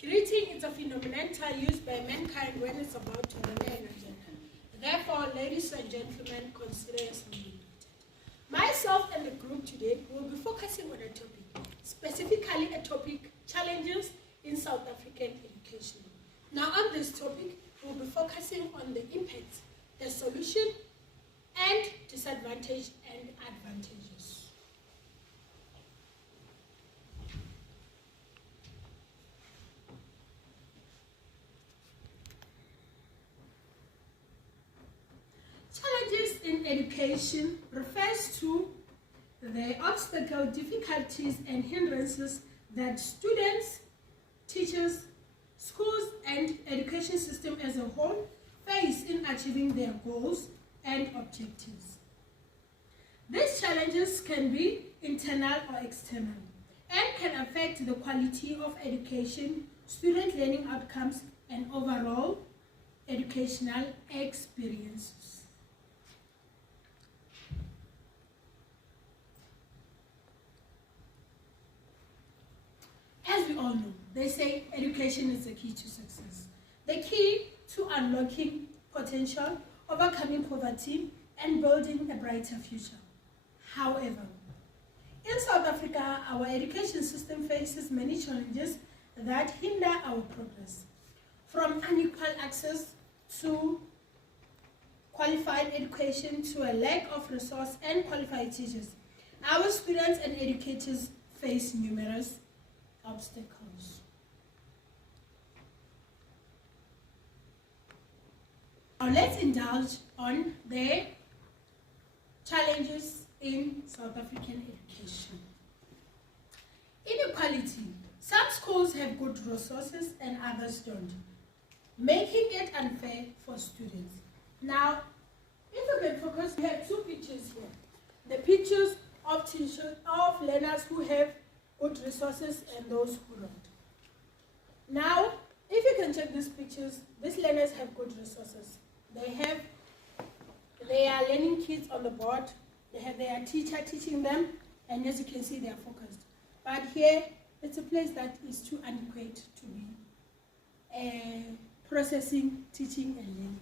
Greeting is a phenomenon used by mankind when it's about to remain an agenda. Therefore, ladies and gentlemen, consider yourself invited. Myself and the group today will be focusing on a topic, specifically a topic, challenges in South African education. Now on this topic, we'll be focusing on the impacts, the solution, and disadvantage and advantages. Challenges in education refers to the obstacles, difficulties, and hindrances that students, teachers, schools, and education system as a whole face in achieving their goals and objectives. These challenges can be internal or external and can affect the quality of education, student learning outcomes, and overall educational experiences. As we all know, they say education is the key to success. The key to unlocking potential, overcoming poverty, and building a brighter future. However, in South Africa, our education system faces many challenges that hinder our progress. From unequal access to qualified education to a lack of resource and qualified teachers, our students and educators face numerous obstacles. Now let's indulge on the challenges in South African education. Inequality. Some schools have good resources and others don't, making it unfair for students. Now, if we can focus, we have two pictures here. The pictures of teachers, of learners who have good resources and those who don't. Now, if you can check these pictures, these learners have good resources. They are learning kids on the board, they have their teacher teaching them, and as you can see, they are focused. But here, it's a place that is too inadequate to be processing, teaching, and learning.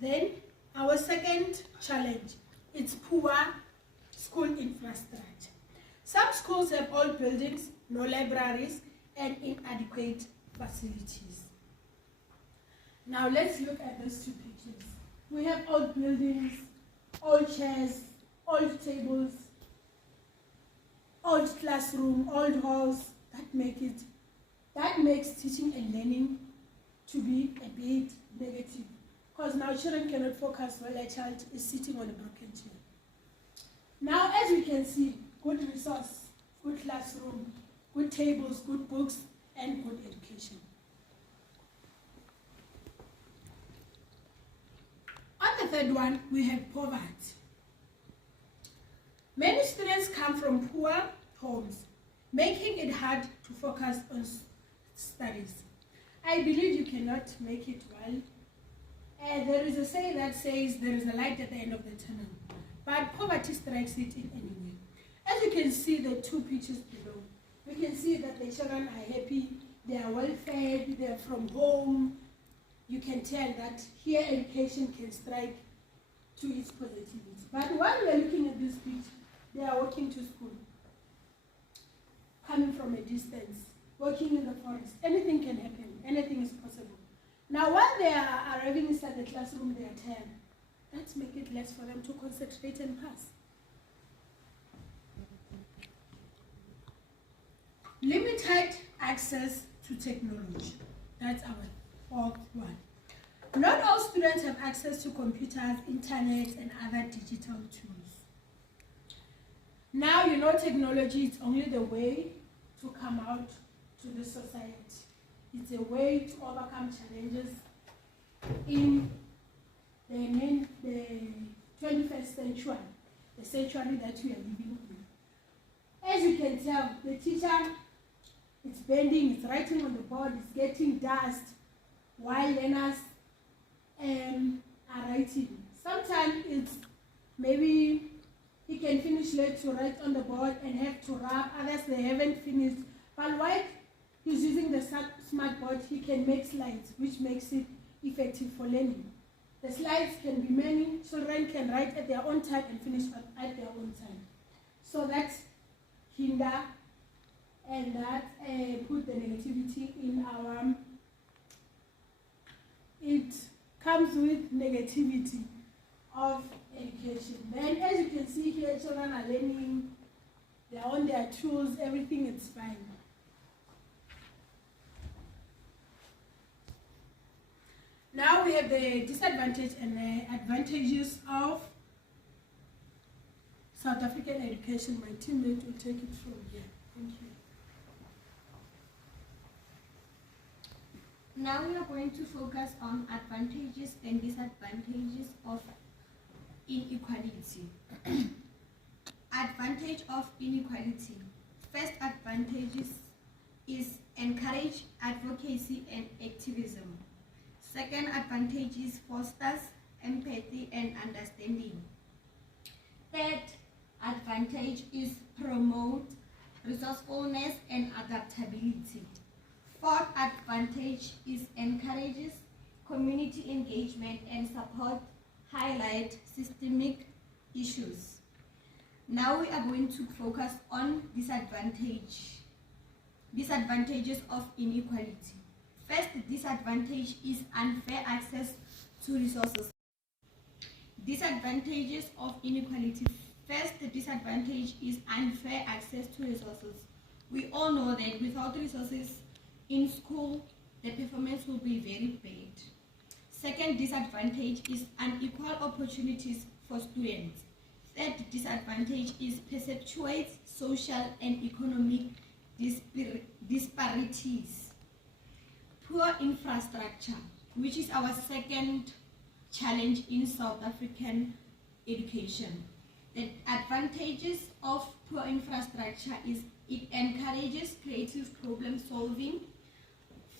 Then, our second challenge, it's poor school infrastructure. Some schools have old buildings, no libraries, and inadequate facilities. Now let's look at these two pictures. We have old buildings, old chairs, old tables, old classroom, old halls. That makes teaching and learning to be a bit negative. Because now children cannot focus while a child is sitting on a broken chair. Now, as we can see, good resource, good classroom, good tables, good books, and good education. On the third one, we have poverty. Many students come from poor homes, making it hard to focus on studies. I believe you cannot make it well. There is a saying that says there is a light at the end of the tunnel. But poverty strikes it in any way. As you can see the two pictures below, we can see that the children are happy, they are well fed, they are from home. You can tell that here education can strike to its positivities. But while we are looking at this picture, they are walking to school, coming from a distance, working in the forest. Anything can happen, anything is possible. Now while they are arriving inside the classroom, they are tired. Let's make it less for them to concentrate and pass. Limited access to technology. That's our fourth one. Not all students have access to computers, internet, and other digital tools. Now you know technology is only the way to come out to the society. It's a way to overcome challenges in the 21st century, the century that we are living in. As you can tell, the teacher is bending, it's writing on the board, it's getting dust, while learners are writing. Sometimes it's maybe he can finish late to write on the board and have to rub, others they haven't finished. But while he's using the smart board, he can make slides, which makes it effective for learning. The slides can be many, children can write at their own time and finish at their own time. So that's hinder, and that put the negativity in our, it comes with negativity of education. Then as you can see here, children are learning, they're on their tools, everything is fine. Now we have the disadvantage and the advantages of South African education. My teammate will take it from here. Thank you. Now we are going to focus on advantages and disadvantages of inequality. Advantage of inequality. First advantage is encourage advocacy and activism. Second advantage is fosters empathy and understanding. Third advantage is promote resourcefulness and adaptability. Fourth advantage is encourages community engagement and support, highlight systemic issues. Now we are going to focus on disadvantages of inequality. First disadvantage is unfair access to resources. Disadvantages of inequality. First disadvantage is unfair access to resources. We all know that without resources in school, the performance will be very bad. Second disadvantage is unequal opportunities for students. Third disadvantage is perpetuates social and economic disparities. Poor infrastructure, which is our second challenge in South African education. The advantages of poor infrastructure is it encourages creative problem solving,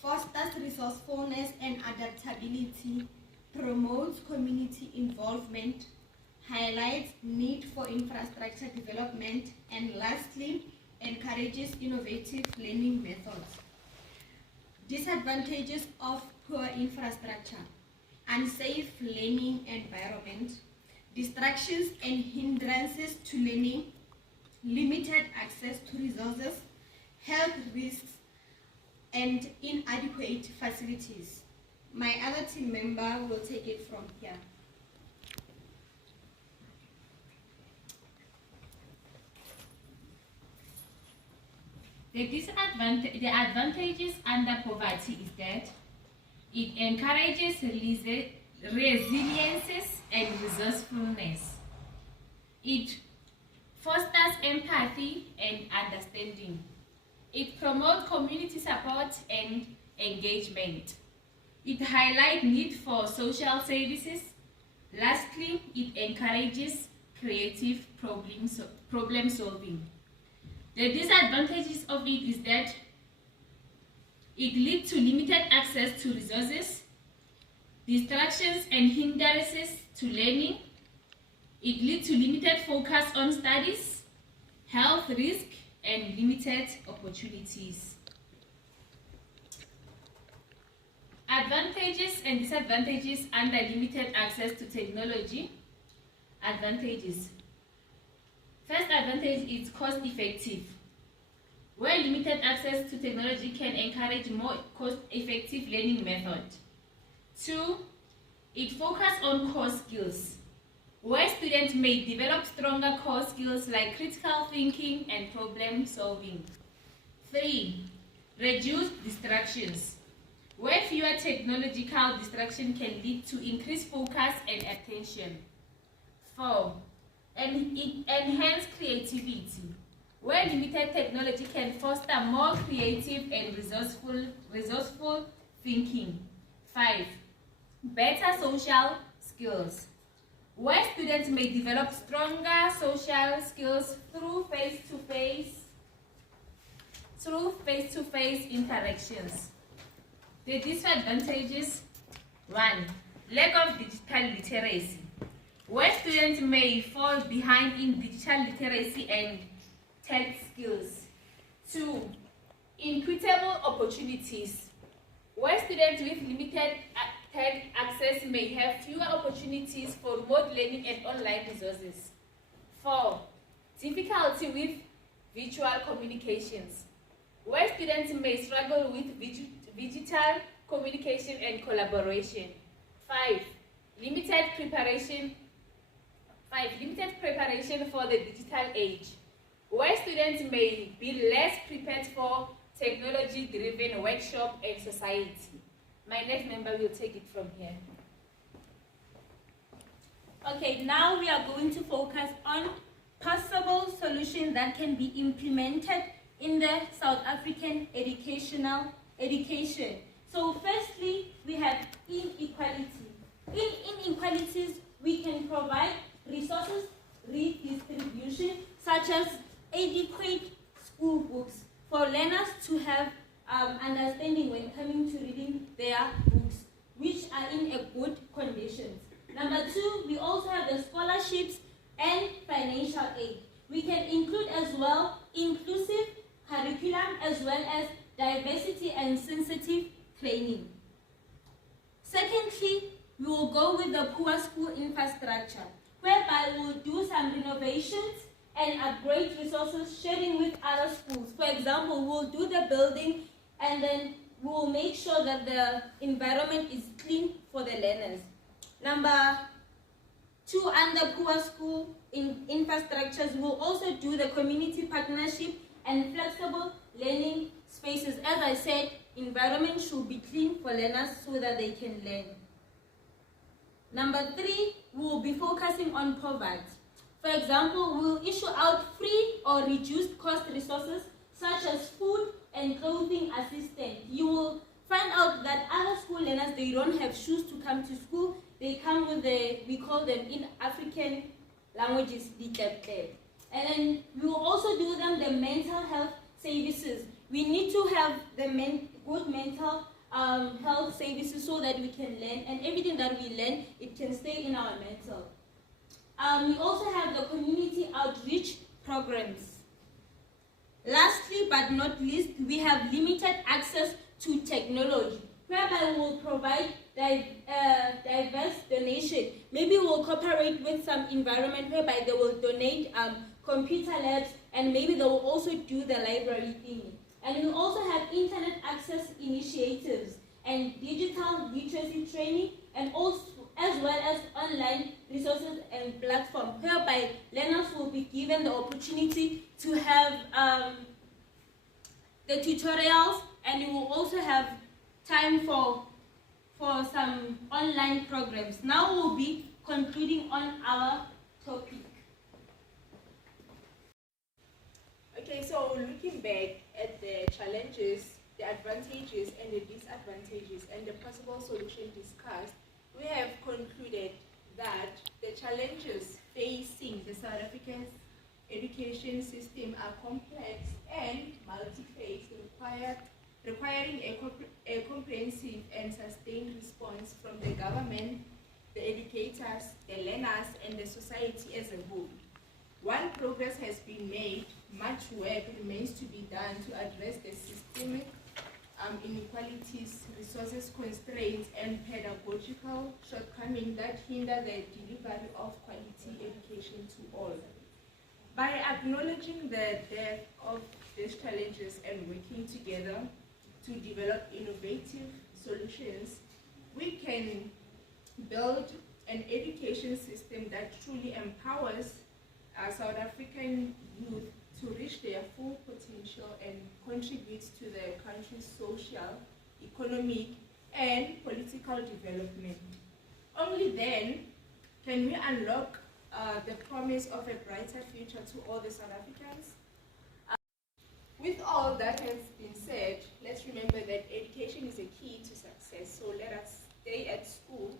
fosters resourcefulness and adaptability, promotes community involvement, highlights need for infrastructure development, and lastly, encourages innovative learning methods. Disadvantages of poor infrastructure: unsafe learning environment, distractions and hindrances to learning, limited access to resources, health risks, and inadequate facilities. My other team member will take it from here. The advantages under poverty is that it encourages resilience and resourcefulness. It fosters empathy and understanding. It promotes community support and engagement. It highlights need for social services. Lastly, it encourages creative problem solving. The disadvantages of it is that it leads to limited access to resources, distractions and hindrances to learning. It leads to limited focus on studies, health risk, and limited opportunities. Advantages and disadvantages under limited access to technology. Advantages. First advantage is cost effective. Where limited access to technology can encourage more cost effective learning method. 2. It focuses on core skills, where students may develop stronger core skills like critical thinking and problem solving. 3. Reduce distractions, where fewer technological distractions can lead to increased focus and attention. 4. Enhance creativity, where limited technology can foster more creative and resourceful thinking. 5. Better social skills, where students may develop stronger social skills through face-to-face interactions. The disadvantages: 1. Lack of digital literacy, where students may fall behind in digital literacy and tech skills. 2. Inequitable opportunities, where students with limited tech access may have fewer opportunities for remote learning and online resources. 4. Difficulty with virtual communications, where students may struggle with digital communication and collaboration. 5. Limited preparation for the digital age, where students may be less prepared for technology-driven workshop and society. My next member will take it from here. Okay, now we are going to focus on possible solutions that can be implemented in the South African education. So firstly, we have inequality. In inequalities, we can provide resources redistribution, such as adequate school books for learners to have understanding when coming to reading their books, which are in a good conditions. Number 2, we also have the scholarships and financial aid. We can include as well inclusive curriculum as well as diversity and sensitive training. Secondly, we will go with the poor school infrastructure, whereby we will do some renovations and upgrade resources, sharing with other schools. For example, we'll do the building and then we'll make sure that the environment is clean for the learners. Number 2, under poor school infrastructures, we'll also do the community partnership and flexible learning spaces. As I said, environment should be clean for learners so that they can learn. Number 3, we'll be focusing on poverty. For example, we'll issue out free or reduced cost resources such as food and clothing assistance. You will find out that other school learners, they don't have shoes to come to school. They come with we call them in African languages, ditlekle. And then we will also do them the mental health services. We need to have the good mental health services so that we can learn, and everything that we learn, it can stay in our mental. We also have the community outreach programs. Lastly but not least, we have limited access to technology, whereby we will provide diverse donation. Maybe we'll cooperate with some environment whereby they will donate computer labs, and maybe they will also do the library thing. And we also have internet access initiatives and digital literacy training, and also as well as online resources and platforms, whereby learners will be given the opportunity to have the tutorials, and you will also have time for some online programs. Now we'll be concluding on our topic. Okay, so looking back at the challenges, the advantages and the disadvantages and the possible solution discussed, we have concluded that the challenges facing the South African education system are complex and multi-phase, requiring a comprehensive and sustained response from the government, the educators, the learners, and the society as a whole. While progress has been made, much work remains to be done to address the systemic inequalities, resources constraints, and pedagogical shortcomings that hinder the delivery of quality education to all. By acknowledging the depth of these challenges and working together to develop innovative solutions, we can build an education system that truly empowers South African youth to reach their full potential and contribute to the country's social, economic, and political development. Only then can we unlock the promise of a brighter future to all the South Africans. With all that has been said, let's remember that education is a key to success. So let us stay at school